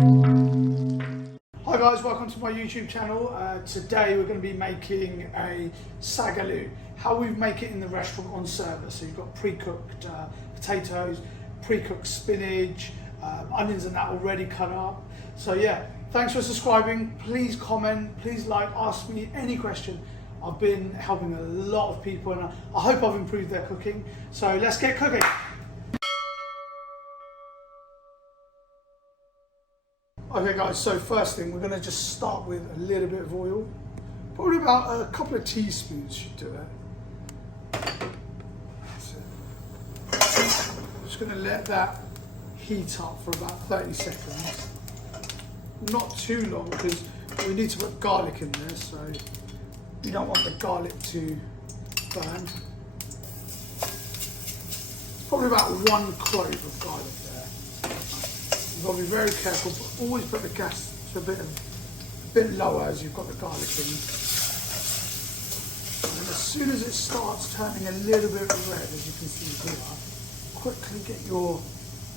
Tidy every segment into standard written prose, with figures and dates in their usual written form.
Hi guys, welcome to my YouTube channel. Today we're going to be making a Saag Aloo. How we make it in the restaurant on service. So you've got pre-cooked potatoes, pre-cooked spinach, onions and that already cut up. So yeah, thanks for subscribing. Please comment, please like, ask me any question. I've been helping a lot of people and I hope I've improved their cooking. So let's get cooking. Okay guys, so first thing, we're going to just start with a little bit of oil. Probably about a couple of teaspoons should do it. That's it. I'm just going to let that heat up for about 30 seconds. Not too long because we need to put garlic in there, so we don't want the garlic to burn. Probably about 1 clove of garlic there. You've got to be very careful, but always put the gas to a bit lower as you've got the garlic in. And as soon as it starts turning a little bit red, as you can see here, quickly get your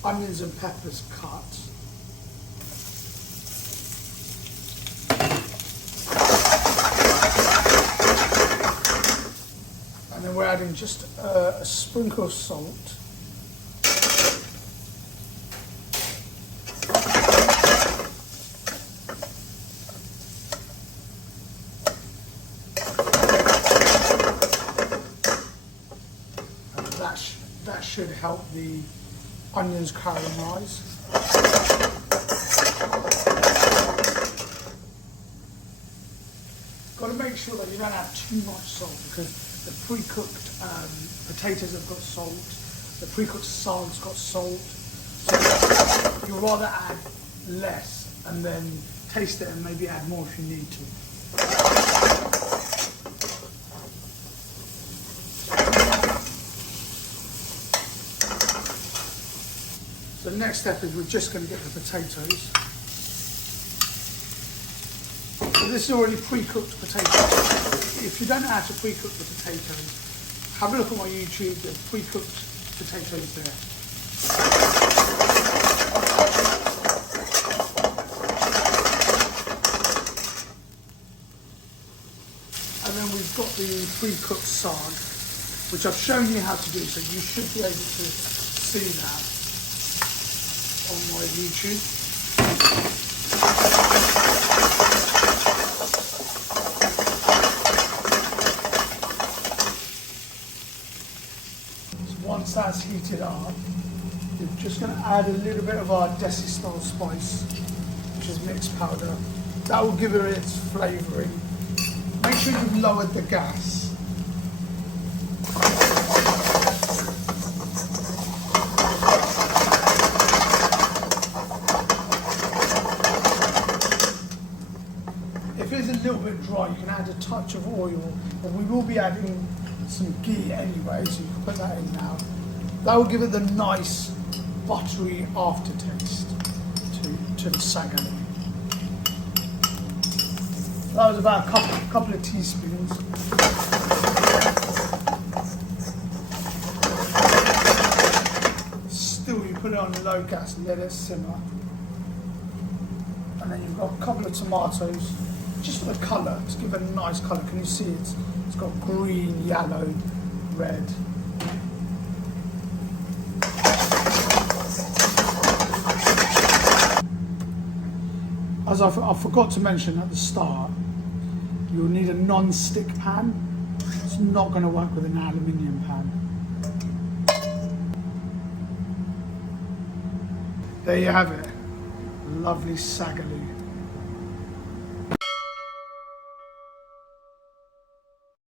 onions and peppers cut. And then we're adding just a sprinkle of salt. That should help the onions caramelize. Got to make sure that you don't have too much salt because the pre-cooked potatoes have got salt, the pre-cooked saag's got salt. So you'll rather add less and then taste it and maybe add more if you need to. So the next step is we're just going to get the potatoes. So this is already pre-cooked potatoes. If you don't know how to pre-cook the potatoes, have a look at my YouTube, there's pre-cooked potatoes there. And then we've got the pre-cooked saag, which I've shown you how to do, so you should be able to see that on my YouTube. So once that's heated up, we're just going to add a little bit of our desi style spice, which is mixed powder. That will give it its flavouring. Make sure you've lowered the gas. If it's a little bit dry, you can add a touch of oil, and we will be adding some ghee anyway, so you can put that in now. That will give it the nice buttery aftertaste to the Saag Aloo. That was about a couple of teaspoons. Still, you put it on low gas and let it simmer. And then you've got a couple of tomatoes, just for the colour, to give it a nice colour. Can you see it's got green, yellow, red. As I forgot to mention at the start, you'll need a non-stick pan. It's not going to work with an aluminium pan. There you have it. Lovely Saag Aloo.